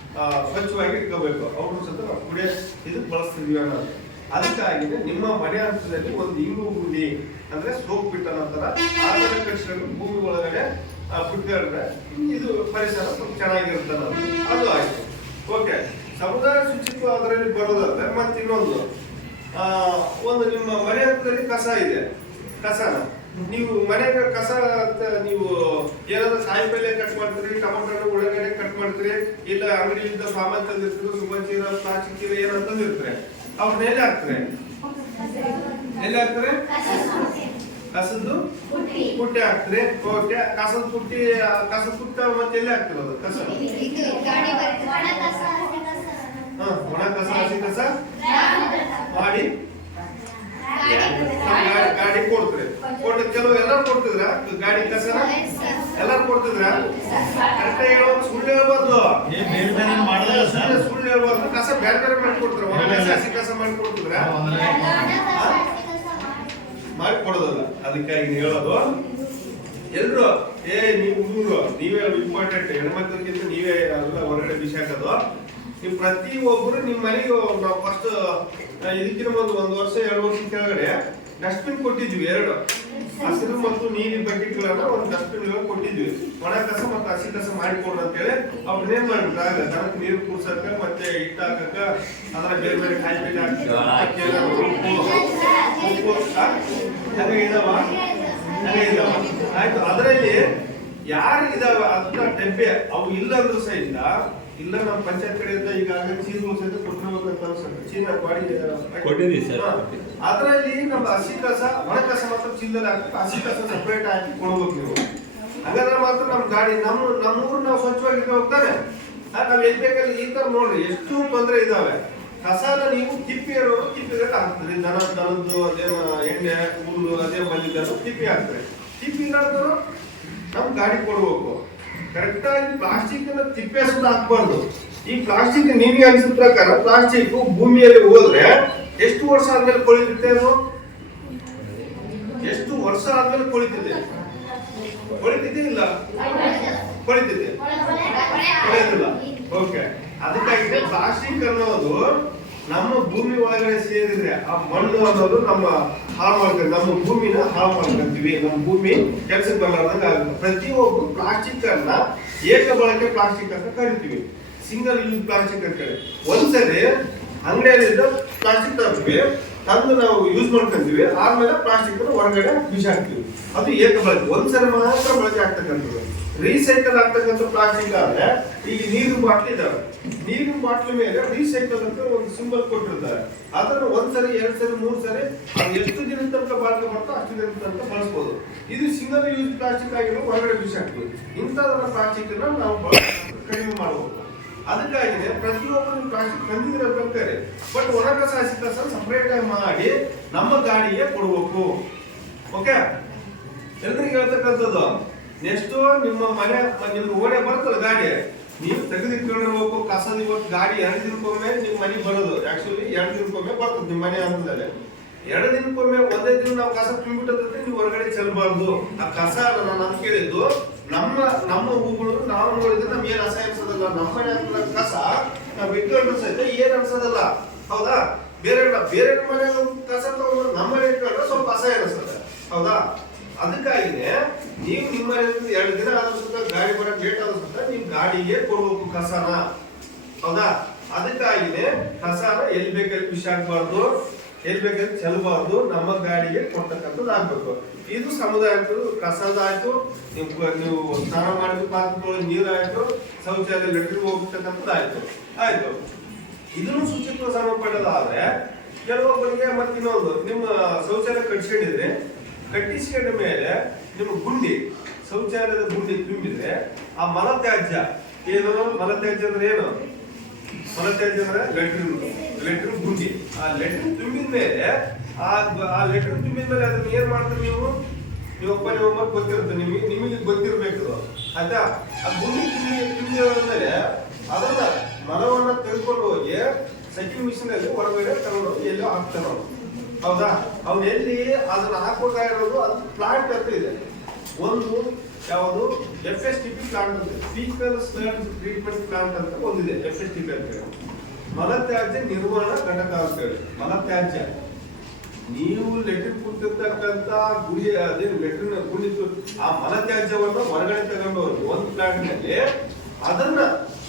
ಸ್ವಚ್ಛವಾಗಿ ಇಟ್ಕೋಬೇಕು. ಅವ್ರನ್ನ ಸಹ ಕುಡಿಯೋ ಇದಕ್ಕೆ ಬಳಸ್ತಿದ್ವಿ ಅನ್ನೋದು. ಅದಕ್ಕಾಗಿ ನಿಮ್ಮ ಮನೆ ಹಂತದಲ್ಲಿ ಒಂದು ಇಂಗು ಗುಂಡಿ ಅಂದ್ರೆ ಸೋಪ್ ಬಿಟ್ಟ ನಂತರ ಆಧಾರ ಕಟ್ಟಿಸ್ಕೊಂಡು ಭೂಮಿ ಒಳಗಡೆ ಬಿಟ್ಕೊಂಡ್ರೆ ಇದು ಪರಿಸರ ಸ್ವಲ್ಪ ಚೆನ್ನಾಗಿರುತ್ತೆ ಅದು ಆಯ್ತು. ಓಕೆ ಸಮುದಾಯ ಶುಚಿತ್ವ ಅದರಲ್ಲಿ ಬರೋದಾದ್ರೆ ಮತ್ತೆ ಇನ್ನೊಂದು. ಆ, ಒಂದು ನಿಮ್ಮ ಮನೆ ಹಂತದಲ್ಲಿ ಕಸ ಇದೆ. ಕಸನ. ನೀವು ಮನೆಗೆ ಕಸ ನೀವು ಏನಾದ್ರೂ ಸಾಯಿಪಲ್ಲೆ ಕಟ್ ಮಾಡ್ತೀರಿ ಟೊಮೊಟೊ ಒಳಗಡೆ ಕಟ್ ಮಾಡ್ತೀರಿ ಇಲ್ಲ ಅಂಗಡಿಯಿಂದ ಸಾಮಾನು ತಂದಿರ್ತೀರಿ ಸುಮ್ಮನೆ ಚೀರ ಪ್ಲಾಸ್ಟಿಕ್ ಚೀರ ಏನೋ ಅವ್ರನ್ನ ಎಲ್ಲಿ ಹಾಕ್ತಾರೆ? ಎಲ್ಲಿ ಹಾಕ್ತಾರೆ? ಕಸದ್ದು ಪುಟ್ಟಿ ಹಾಕ್ತಾರೆ. ಓಕೆ ಕಸದ ಪುಟ್ಟಿ ಕಸದ ಪುಟ್ಟ ಮತ್ತೆ ಎಲ್ಲಿ ಹಾಕ್ತಿರೋದು ಕಸ. ಹಾ ಒಣ ಕಸ ಹಸಿ ಕಸ. ಮಾಡಿ ಗಾಡಿ ಗಾಡಿ ಕೊಡ್ತಾರೆ. ಕೊಟ್ಟು ಕೆಲವು ಎಲ್ಲರೂ ಕೊಡ್ತಿದ್ರ? ಗಾಡಿ ಕಸರ ಎಲ್ಲರೂ ಕೊಡ್ತಿದ್ರ? ಕರೆಕ್ಟ್ ಹೇಳೋ ಸುಳ್ಳು ಹೇಳ್ಬಾರ್ದು. ಏ ಬೇರೆ ಬೇರೆ ಮಾಡಿದ್ರೆ ಸರ್? ಸುಳ್ಳು ಹೇಳ್ಬಾರ್ದು. ಕಸ ಬೇರೆ ಬೇರೆ ಮಾಡಿ ಕೊಡ್ತಾರೆ ಒಣ ಕಸ ಹಸಿ ಕಸ ಮಾಡಿ ಕೊಡ್ತಿದ್ರ? ಮಾಡಿ ಕೊಡೋದಲ್ಲ. ಅದಕ್ಕಾಗಿ ಹೇಳೋದು ಎಲ್ರು ಏ ನೀವು ಹುಡುಗರು ನೀವೇ ಇಂಪಾರ್ಟೆಂಟ್ ಹೆಣ್ಮಕ್ಳಿಗಿಂತ ನೀವೇ ಎಲ್ಲ ಹೊರಗಡೆ ಬಿಸಾಕೋದು. ನೀವು ಪ್ರತಿ ಒಬ್ರು ನಿಮ್ಮ ಮನೆಗೆ ನಾವು ಫಸ್ಟ್ ಇದಕ್ಕಿಂತ ಒಂದು ಒಂದು ವರ್ಷ, ಎರಡು ವರ್ಷ ಕೆಳಗಡೆ ಡಸ್ಟ್ಬಿನ್ ಕೊಟ್ಟಿದ್ವಿ, ಎರಡು. ಹಸಿರು ಮತ್ತು ನೀರಿನ ಬಕೆಟ್ಗಳನ್ನ ಒಂದು ಡಸ್ಟ್ಬಿನ್ ಕೊಟ್ಟಿದ್ವಿ. ಒಣ ಕಸ ಮತ್ತು ಹಸಿ ಕಸ ಮಾಡಿಕೊಡ್ರಿ ಅಂತೇಳಿ ಅವ್ರನ್ನ ಏನ್ ಮಾಡಿದ್ರು? ಆಗ ದನಕ್ಕೆ ನೀರು ಕುಡ್ಸಕ್ಕ ಮತ್ತೆ ಹಿಟ್ಟು ಹಾಕಕ್ಕ ಅದರ ಬೇರೆ ಬೇರೆ ಕಾಯಿ ಪಲ್ಯ ಹಾಕಿ ಇದಾವ? ಇದಾವ? ಆಯ್ತು, ಅದರಲ್ಲಿ ಯಾರು ಇದಾವ ಅದನ್ನ ಡಬ್ಬೆ ಅವು ಇಲ್ಲ ಅಂದ್ರೂ ಸಹಿತ ಇಲ್ಲ ನಮ್ಮ ಪಂಚಾಯತ್ ಕಡೆಯಿಂದ ಈಗಾಗಲೇ ಚೀಸ್ ಸಹಿತ ಕೊಟ್ಟಿರ್ಬೇಕಂತ ಸರ್ ಚೀನ ಬಾಡಿ ಕೊಟ್ಟಿದ್ದೀವಿ ಸರ್. ಅದರಲ್ಲಿ ನಮ್ಮ ಹಸಿ ಕಸ ಒಣ ಕಸ ಮಾತ್ರ ಚೀಲದಲ್ಲಿ ಹಾಕ್ಬೇಕು. ಹಸಿ ಕಸ ಸಪ್ರೇಟ್ ಹಾಕಿ ಕೊಡ್ಬೇಕು ನೀವು. ಹಾಗಾದ್ರೆ ಮಾತ್ರ ನಮ್ಮ ಗಾಡಿ ನಮ್ಮ ನಮ್ಮೂರು ನಾವು ಸ್ವಚ್ಛವಾಗಿ ಹೋಗ್ತಾರೆ ನಾವು ಎಲ್ಲಿ ಬೇಕಲ್ಲಿ ಈ ಥರ ನೋಡ್ರಿ ಎಷ್ಟು ತೊಂದರೆ ಇದಾವೆ ಕಸನ ನೀವು ತಿಪ್ಪಿ ಇರೋರು ತಿಪ್ಪಿಗೆ ಹಾಕ್ತೀರಿ. ದನ ದನದ್ದು ಅದೇ ಎಣ್ಣೆ ಹುಲ್ಲು ಅದೇ ಬಂದಿದ್ದನ್ನು ತಿಪ್ಪಿ ಹಾಕ್ತಾರೆ. ಕಿಪ್ಪಿ ಇರೋದು ನಮ್ಮ ಗಾಡಿ ಕೊಡ್ಬೇಕು. ಕರೆಕ್ಟ್ ಆಗಿ ಪ್ಲಾಸ್ಟಿಕ್ ತಿಪ್ಪೆ ಸುತ್ತ ಹಾಕ್ಬಾರ್ದು ಈ ಪ್ಲಾಸ್ಟಿಕ್ ನಿಮಗೆ ಅನಿಸಿದ ಪ್ರಕಾರ ಪ್ಲಾಸ್ಟಿಕ್ ಭೂಮಿಯಲ್ಲಿ ಹೋದ್ರೆ ಎಷ್ಟು ವರ್ಷ ಆದ್ಮೇಲೆ ಕೊಳಿತಿರುತ್ತೆ ಅದು? ಎಷ್ಟು ವರ್ಷ ಆದ್ಮೇಲೆ ಕೊಳಿತಿದೆ ಕೊಳಿತಿದೆ ಇಲ್ಲ? ಕೊಳಿತಿದೆ ಓಕೆ. ಅದಕ್ಕಾಗಿ ಪ್ಲಾಸ್ಟಿಕ್ ಅನ್ನೋದು ನಮ್ಮ ಭೂಮಿ ಒಳಗಡೆ ಸೇರಿದ್ರೆ ಆ ಮಣ್ಣು ಅನ್ನೋದು ನಮ್ಮ ಹಾಳು ಮಾಡ್ತೀವಿ ನಮ್ಮ ಭೂಮಿನ ಹಾಳು ಮಾಡ್ಕೊಂತೀವಿ ನಮ್ಮ ಭೂಮಿ ಕೆಲಸಕ್ಕೆ ಬರಲಾರ್ದಂಗ ಪ್ರತಿ ಪ್ರತಿಯೊಬ್ಬರು ಪ್ಲಾಸ್ಟಿಕ್ ಅನ್ನ ಏಕ ಬಳಕೆ ಪ್ಲಾಸ್ಟಿಕ್ ಅಂತ ಕರಿತೀವಿ. ಸಿಂಗಲ್ ಯೂಸ್ ಪ್ಲಾಸ್ಟಿಕ್ ಅಂತ ಹೇಳಿ. ಒಂದ್ಸರಿ ಅಂಗಡಿಯಲ್ಲಿದ್ದ ಪ್ಲಾಸ್ಟಿಕ್ ತರ್ತೀವಿ. ತಂದು ನಾವು ಯೂಸ್ ಮಾಡ್ಕೊಂತೀವಿ. ಆದ್ಮೇಲೆ ಪ್ಲಾಸ್ಟಿಕ್ ಹೊರಗಡೆ ಬಿಸಾಕ್ತೀವಿ. ಅದು ಏಕ ಬಳಕೆ. ಒಂದ್ಸರಿ ಮಾತ್ರ ಬಳಕೆ ಆಗ್ತಕ್ಕಂಥದ್ದು. ರೀಸೈಕಲ್ ಆಗ್ತಕ್ಕಂಥ ಪ್ಲಾಸ್ಟಿಕ್ ಆದ್ರೆ ಈಗ ನೀರು ಬಾಟ್ಲಿ ಇದಾವೆ ನೀರು ಬಾಟ್ಲಿ ಮೇಲೆ ರೀಸೈಕಲ್ ಅಂತ ಒಂದು ಸಿಂಬಲ್ ಕೊಟ್ಟಿರ್ತಾರೆ. ಅದನ್ನು ಒಂದ್ಸರಿ ಎರಡ್ ಸರಿ, ಮೂರ್ ಸರಿ ಎಷ್ಟು ದಿನ ತನಕ ಬಳಕೆ ಬರ್ತೋ ಅಷ್ಟು ದಿನ ತನಕ ಬಳಸ್ಬೋದು. ಇದು ಸಿಂಗಲ್ ಯೂಸ್ ಪ್ಲಾಸ್ಟಿಕ್ ಆಗಿರೋ ಹೊರಗಡೆ ಬಿಸಾಕ್ತೀವಿ ಇಂಥದನ್ನ ಪ್ಲಾಸ್ಟಿಕ್ ನಾವು ಬಳಕೆ ಕಡಿಮೆ ಮಾಡಬಹುದು ಅದಕ್ಕಾಗಿದೆ ಪ್ರತಿಯೊಬ್ಬರು ಪ್ಲಾಸ್ಟಿಕ್ ತಂದಿದ್ರೆ ಬಟ್ ಹಸಿ ಕಸ ಸಪರೇಟ್ ಆಗಿ ಮಾಡಿ ನಮ್ಮ ಗಾಡಿಗೆ ಕೊಡಬೇಕು. ಓಕೆ ಎಲ್ರಿಗೂ ಹೇಳ್ತಕ್ಕಂಥದ್ದು ನೆಕ್ಸ್ಟ್ ನಿಮ್ಮ ಮನೆ ನಿಮ್ಮ ಓಡೆ ಬರ್ತಲ್ಲ ಗಾಡಿ, ನೀವು ತೆಗೆದಿಟ್ಕೊಂಡಿರ್ಬೇಕು, ಕಸದ ಇವತ್ತು ಗಾಡಿ ಎರಡು ದಿನಕ್ಕೊಮ್ಮೆ ನಿಮ್ಮ ಮನೆಗೆ ಬರೋದು. ಆಕ್ಚುಲಿ ಎರಡು ದಿನಕ್ಕೊಮ್ಮೆ ಬರ್ತದೆ ನಿಮ್ಮ ಮನೆ ಅಂತಂದ್ರೆ ಎರಡು ದಿನಕ್ಕೊಮ್ಮೆ ಒಂದೇ ದಿನ ನಾವು ಕಸ ತುಂಬಿಟ್ಟದ್ರೆ ನೀವು ಹೊರಗಡೆ ಚೆಲ್ಲಬಾರ್ದು ಆ ಕಸ ನಾನು ನಾನು ಕೇಳಿದ್ದು, ನಮ್ಮ ನಮ್ಮ ಹೂಗಳು ನಾವು ನೋಡಿದ್ರೆ ನಮ್ಗೆ ಏನು ಅಸಹ ಅನ್ಸೋದಲ್ಲ. ನಮ್ಮ ಮನೆ ಅಂತ ಕಸ ನಾವು ಇಟ್ಕೊಂಡು ಸಹಿತ ಏನ್ ಅನ್ಸೋದಲ್ಲ. ಹೌದಾ? ಬೇರೆ ಬೇರೆ ಮನೆ ಕಸ ತಗೊಂಡು ನಮ್ಮ ಮನೆ ಇಟ್ಕೊಂಡ್ರೆ ಸ್ವಲ್ಪ ಅಸಹ್ಯ ಅನ್ಸುತ್ತೆ. ಹೌದಾ? ಅದಕ್ಕಾಗಿನೇ ನೀವು ನಿಮ್ಮ ಎರಡು ದಿನ ಆದ್ರೂ ಸುತ್ತ ಗಾಡಿ ಬರಕ್ ಲೇಟ್ ಆದ್ರೂ ಸುತ್ತ ನೀವು ಗಾಡಿಗೆ ಕೊಡ್ಬೇಕು ಕಸನ. ಹೌದಾ? ಅದಕ್ಕಾಗಿನೇ ಕಸನ ಎಲ್ಲಿ ಬೇಕಲ್ಲಿ ಬಿಸಾಕ್ಬಾರ್ದು, ಎಲ್ಲಿ ಬೇಕಲ್ಲಿ ಚೆಲ್ಲಬಾರ್ದು ನಮ್ಮ ಗಾಡಿಗೆ ಕೊಡ್ತಕ್ಕಂಥದ್ದು ಆಗ್ಬೇಕು. ಇದು ಸಮುದಾಯದ್ದು ಕಸದಾಯ್ತು, ನೀವು ನೀವು ಸ್ನಾನ ಮಾಡಿದ ಪಾತ್ರೆಗಳು ನೀರಾಯ್ತು ಶೌಚಾಲಯ ಲೆಟ್ರಿನ್ ಹೋಗ್ತಕ್ಕಂಥದ್ದು ಆಯ್ತು. ಆಯ್ತು ಇದನ್ನು ಶುಚಿತ್ವ ಸಂಬಂಧಪಟ್ಟದಾದ್ರೆ ಕೆಲವೊಬ್ಬರಿಗೆ ಮತ್ತೆ ಇನ್ನೊಂದು ನಿಮ್ಮ ಶೌಚಾಲಯ ಕಟ್ಸ್ಕೊಂಡಿದ್ರೆ ಕಟ್ಟಿಸ್ಕೊಂಡ ಮೇಲೆ ನಿಮ್ಮ ಗುಂಡಿ, ಶೌಚಾಲಯದ ಗುಂಡಿ ತುಂಬಿದ್ರೆ ಆ ಮಲ ತ್ಯಾಜ್ಯ ಏನು? ಮಲ ತ್ಯಾಜ್ಯ ಅಂದ್ರೆ ಏನು? ಮಲ ತ್ಯಾಜ್ಯ ಅಂದ್ರೆ ಲೆಟ್ರಿನ್ ಲೆಟ್ರಿನ್ ಗುಂಡಿ. ಆ ಲೆಟ್ರಿನ್ ತುಂಬಿದ ಮೇಲೆ, ಆ ಆ ಲೆಟ್ರಿನ್ ತುಂಬಿದ ಮೇಲೆ ಅದನ್ನ ಏನ್ ಮಾಡ್ತೀರಿ ನೀವು? ನೀವು ಒಬ್ಬ ಒಬ್ಬ ಗೊತ್ತಿರುತ್ತೆ, ನಿಮಗೆ ನಿಮಗೆ ಗೊತ್ತಿರಬೇಕು. ಆಯ್ತಾ? ಆ ಗುಂಡಿ ತುಂಬಿ ತುಂಬಿದ್ಮೇಲೆ ಅದನ್ನ ಮಲವನ್ನ ತೆಗೆದುಕೊಂಡು ಹೋಗಿ ಸೈಕಿಂಗ್ ಮಿಷಿನ್ ಅಲ್ಲಿ ಹೊರಗಡೆ ತಗೊಂಡು ಎಲ್ಲೋ ಹಾಕ್ತಾರೆ. ಹೌದಾ? ಅವ್ನು ಎಲ್ಲಿ ಅದನ್ನ ಇರೋದು ಅದು ಪ್ಲಾಂಟ್ ಅಂತ ಇದೆ. ಒಂದು ಯಾವುದು F S T P plant ಅಂತ ಫೀಕಲ್ ಸ್ಲರ್ಸ್ ಟ್ರೀಟ್ಮೆಂಟ್ ಪ್ಲಾಂಟ್ ಅಂತ ಒಂದಿದೆ ಎಫ್ ಎಸ್ ಟಿ ಪಿ ಅಂತ ಹೇಳಿ. ಮಲತ್ಯಾಜ್ಯ ನಿರ್ವಹಣಾ ಘಟಕ ಅಂತ ಹೇಳಿ. ಮಲತ್ಯಾಜ್ಯ. ನೀವು ಲೆಟ್ರಿನ್ ಕುಂತಿರ್ತಕ್ಕಂತ ಗುಡಿ ಅದೇನು ಲೆಟ್ರಿನ್ ಕುಂಡಿತ್ತು ಆ ಮಲತ್ಯಾಜ್ಯವನ್ನು ಹೊರಗಡೆ ತಗೊಂಡು ಹೋಗಿ ಒಂದು ಪ್ಲಾಂಟ್ನಲ್ಲಿ ಅದನ್ನ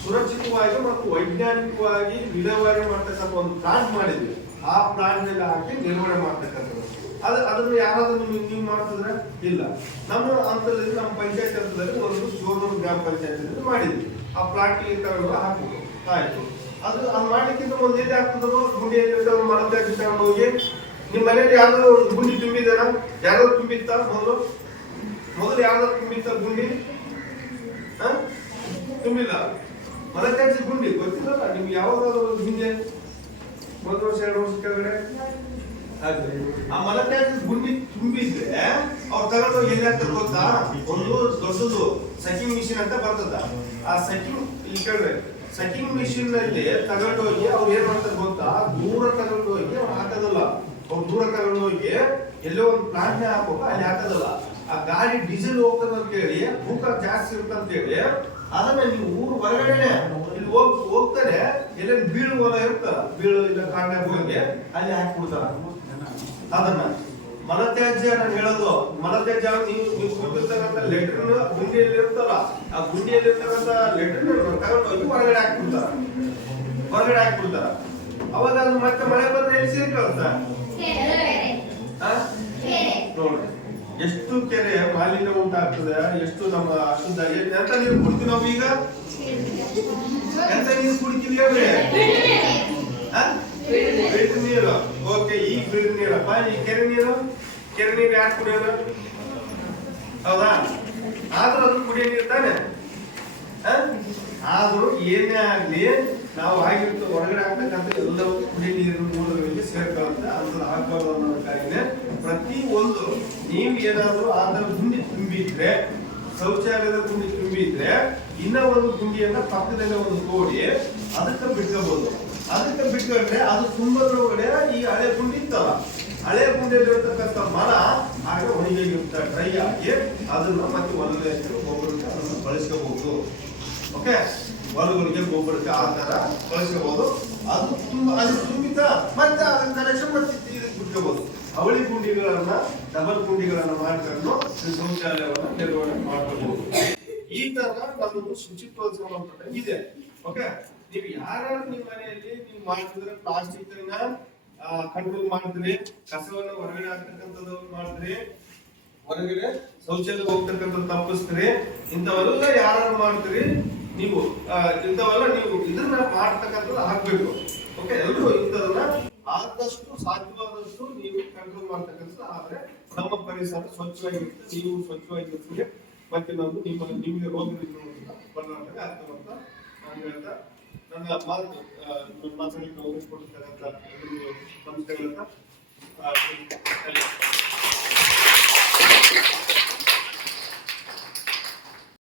ಸುರಕ್ಷಿತವಾಗಿ ಮತ್ತು ವೈಜ್ಞಾನಿಕವಾಗಿ ವಿಲೇವಾರಿ ಮಾಡ್ತಕ್ಕಂಥ ಒಂದು ಪ್ಲಾಂಟ್ ಮಾಡಿದ್ವಿ. ಆ ಪ್ರಾಣಿಯಲ್ಲಿ ಹಾಕಿ ನಿರ್ವಹಣೆ ಮಾಡ್ತಕ್ಕಂಥದ್ದು. ಅದು, ಅದನ್ನು ಯಾರಾದ್ರೂ ನೀವು ನೀವು ಮಾಡ್ತಿದ್ರೆ ಇಲ್ಲ. ನಮ್ಮ ಹಂತದಲ್ಲಿ, ನಮ್ಮ ಪಂಚಾಯತ್ ಹಂತದಲ್ಲಿ ಒಂದು ಜೋರ್ನೂರು ಗ್ರಾಮ ಪಂಚಾಯತ್ ಮಾಡಿದ್ವಿ. ಆ ಪ್ಲಾಟ್ಗೆ ತಗೊಂಡು ಹಾಕಬೇಕು ಆಯ್ತು. ಅದು ಅದು ಮಾಡ್ಲಿಕ್ಕಿಂತ ಒಂದು ಎಲ್ಲಿ ಆಗ್ತದೋ ಗುಂಡಿಯಲ್ಲಿ ಮರದ ತಗೊಂಡು ಹೋಗಿ, ನಿಮ್ಮ ಮನೆಯಲ್ಲಿ ಯಾವ್ದಾದ್ರು ಒಂದು ಗುಂಡಿ ತುಂಬಿದಾರ ಯಾರಾದ್ರು ತುಂಬಿತ್ತ ಮೊದಲು? ಮೊದಲು ಯಾವ್ದಾದ್ರು ತುಂಬಿತ್ತ ಗುಂಡಿ? ತುಂಬಿಲ್ಲ. ಮಲತ್ಯಾಜ್ಯ ಗುಂಡಿ ಗೊತ್ತಿಲ್ಲ ನಿಮ್ಗೆ ಯಾವ್ದಾದ್ರು ಹಿಂದೆ ಒಂದು ವರ್ಷ ಎರಡು ವರ್ಷ ಕೆಳಗಡೆ. ಆ ಮಲತ್ಯಾಜ್ಯ ಗುಂಡಿ ತುಂಬಿದ್ರೆ ಅವ್ರು ತಗೊಂಡು ಎಲ್ಲಿ ಹಾಕ್ತಾರೆ ಗೊತ್ತಾ? ಒಂದು ದೊಡ್ಡದು ಸಕಿಂಗ್ ಮಿಷಿನ್ ಅಂತ ಬರ್ತದ. ಆ ಸಕಿಂಗ್ ಇಲ್ಲಿ ಕೇಳ್ಬೇಕು ಸಕಿಂಗ್ ಮಿಷಿನ್ನಲ್ಲಿ ತಗೊಂಡು ಹೋಗಿ ಅವ್ರು ಏನ್ ಮಾಡ್ತಾರೆ ಗೊತ್ತಾ? ದೂರ ತಗೊಂಡು ಹೋಗಿ ಅವ್ರು ಹಾಕೋದಲ್ಲ. ಅವ್ರು ದೂರ ತಗೊಂಡು ಹೋಗಿ ಎಲ್ಲೋ ಒಂದು ಪ್ಲಾಂಟ್ ಹಾಕೋಕ ಅಲ್ಲಿ ಹಾಕೋದಲ್ಲ. ಆ ಗಾಡಿ ಡೀಸೆಲ್ ಹೋಗ್ತದಂತ ಹೇಳಿ ತೂಕ ಜಾಸ್ತಿ ಇರುತ್ತಂತ ಹೇಳಿ ಅದನ್ನ ನೀವು ಊರು ಹೊರಗಡೆನೆ ಹೋಗ್, ಹೋಗ್ತಾರೆ ಎಲ್ಲ ಬೀಳು ಹೊಲ ಇರ್ತಾರ ಬೀಳು ಇಲ್ಲ ಕಾಂಡ ಹೋಗಿ ಅಲ್ಲಿ ಹಾಕ್ಬಿಡ್ತಾರ ಅದನ್ನ ಮಲತ್ಯಾಜ್ಯ ನಾನು ಹೇಳೋದು, ಮಲತ್ಯಾಜ್ಯ ನೀವು ನೀವು ಕೊಟ್ಟಿರ್ತಕ್ಕಂಥ ಗುಂಡಿಯಲ್ಲಿ ಇರ್ತಾರ ಆ ಗುಂಡಿಯಲ್ಲಿ ಇರ್ತಕ್ಕಂಥ ಲೆಟ್ರಿನ್ ತಗೊಂಡು ಹೋಗಿ ಹೊರಗಡೆ ಹಾಕ್ಬಿಡ್ತಾರ ಹೊರಗಡೆ ಹಾಕ್ಬಿಡ್ತಾರ ಅವಾಗ ಅದು ಮತ್ತೆ ಮಳೆ ಬಂದ್ರೆ ಎಲ್ಲಿ ಸೇರ್ಕೊಳ್ತ ನೋಡ್ರಿ. ಎಷ್ಟು ಕೆರೆ ಮಾಲಿನ್ಯ ಉಂಟಾಗ್ತದೆ, ಎಷ್ಟು ನಮ್ಮ ಅಶುದ್ಧ ಎಂತ ನೀರು ಕೊಡ್ತೀವಿ ನಾವು ಈಗ? ಎಂತ ನೀರು ಆ? ಫಿಲ್ಟರ್ ನೀರು. ಓಕೆ ಈಗ ಫಿಲ್ಟರ್ ನೀರಪ್ಪ ಈ ಕೆರೆ ನೀರು? ಕೆರೆ ನೀರು ಯಾಕೆ ಕುಡಿಯೋದು? ಹೌದಾ? ಆದ್ರೂ ಅದು ಕುಡಿಯೋ ನೀರು ತಾನೆ? ಆದ್ರೂ ಏನೇ ಆಗ್ಲಿ, ನಾವು ಆಗಿರ್ತ ಹೊರಗಡೆ ಆಗ್ತಕ್ಕಂಥ ಎಲ್ಲವೂ ಕುಡಿ ನೀರು ಮೂಲಗಳಿಗೆ ಸೇರ್ಕೊಳ್ಳುತ್ತೆ. ಅದ್ರ ಆಗ್ಬಾರ್ದು ಅನ್ನೋ ಪ್ರತಿ ಒಂದು, ನೀವು ಏನಾದ್ರೂ ಆ ತರ ಗುಂಡಿ ತುಂಬಿದ್ರೆ, ಶೌಚಾಲಯದ ಗುಂಡಿ ತುಂಬಿದ್ರೆ ಇನ್ನ ಒಂದು ಗುಂಡಿಯನ್ನ ಪಕ್ಕದಲ್ಲೇ ಒಂದು ತೋಡಿ ಅದಕ್ಕೆ ಬಿಟ್ಕೋಬಹುದು ಅದಕ್ಕೆ ಬಿಟ್ಕೊಂಡ್ರೆ ಅದು ತುಂಬದ್ರೊಳಗಡೆ ಈ ಹಳೆ ಗುಂಡಿ ಇತ್ತಲ್ಲ, ಹಳೆ ಗುಂಡಿಯಲ್ಲಿ ಇರತಕ್ಕಂಥ ಮರ ಆಗ ಒಣಗಿರುತ್ತೆ ಡ್ರೈ ಆಗಿ ಅದನ್ನ ಮತ್ತೆ ಹೊಲದಲ್ಲಿ ಗೊಬ್ಬರಕ್ಕೆ ಅದನ್ನು ಬಳಸ್ಕೋಬಹುದು ಓಕೆ ಹೊಲಗಳಿಗೆ ಗೊಬ್ಬರಕ್ಕೆ ಆ ತರ ಬಳಸ್ಕೋಬಹುದು ಅದು ತುಂಬಾ, ಅದು ತುಂಬಿತ ಮತ್ತೆ ಅದನ್ನ ಕನೆಕ್ಷನ್ ಮತ್ತೆ ಇದಕ್ಕೆ ಬಿಟ್ಕೋಬಹುದು ಅವಳಿ ಗುಂಡಿಗಳನ್ನ ಡಬಲ್ ಗುಂಡಿಗಳನ್ನ ಮಾಡ್ಕೊಂಡು ಶೌಚಾಲಯವನ್ನ ನಿರ್ವಹಣೆ ಮಾಡಬಹುದು ಈ ತರ ನಮ್ಮದು ಶುಚಿತ್ವ ಅಂತ ಇದೆ. ಓಕೆ ನೀವು ಯಾರು ನಿಮ್ಮ ಮನೆಯಲ್ಲಿ ನೀವು ಮಾಡ್ತಿದ್ರೆ ಪ್ಲಾಸ್ಟಿಕ್ ಅನ್ನ ಕಂಟ್ರೋಲ್ ಮಾಡಿದ್ರಿ, ಕಸವನ್ನ ಹೊರಗಡೆ ಹಾಕ್ತಕ್ಕಂಥದ್ದು ಮಾಡಿದ್ರಿ, ಹೊರಗಡೆ ಶೌಚಾಲಯ ಹೋಗ್ತಕ್ಕಂಥದ್ದು ತಪ್ಪಿಸ್ತೀರಿ. ಇಂಥವೆಲ್ಲ ಯಾರು ಮಾಡ್ತೀರಿ, ನೀವು ಇಂಥವೆಲ್ಲ ನೀವು ಇದನ್ನ ಮಾಡ್ತಕ್ಕಂಥದ್ದು ಹಾಕ್ಬೇಕು ಓಕೆ ಎಲ್ಲರೂ ಇಂಥದನ್ನ ಆದಷ್ಟು ಸಾಧ್ಯವಾದಷ್ಟು ನೀವು ಕಂಟ್ರೋಲ್ ಮಾಡ್ತಕ್ಕಂಥದ್ದು. ಆದ್ರೆ ನಮ್ಮ ಪರಿಸರ ಸ್ವಚ್ಛವಾಗಿರ್ತದೆ ನೀವು ಸ್ವಚ್ಛವಾಗಿರ್ತೀರಿ. ಮತ್ತೆ ನಾವು ನಿಮ್ಮ ನಿಮಗೆ ರೋಗ ಅರ್ಥ ಆಗ್ತವಂತ ನಾನು ಹೇಳ್ತಾ ನನ್ನ ಮಾತು ಮಾತನಾಡಲಿಕ್ಕೆ ಅವಕಾಶ ಎಲ್ರಿಗೂ ನಮಸ್ಕಾರಗಳನ್ನ ಆ,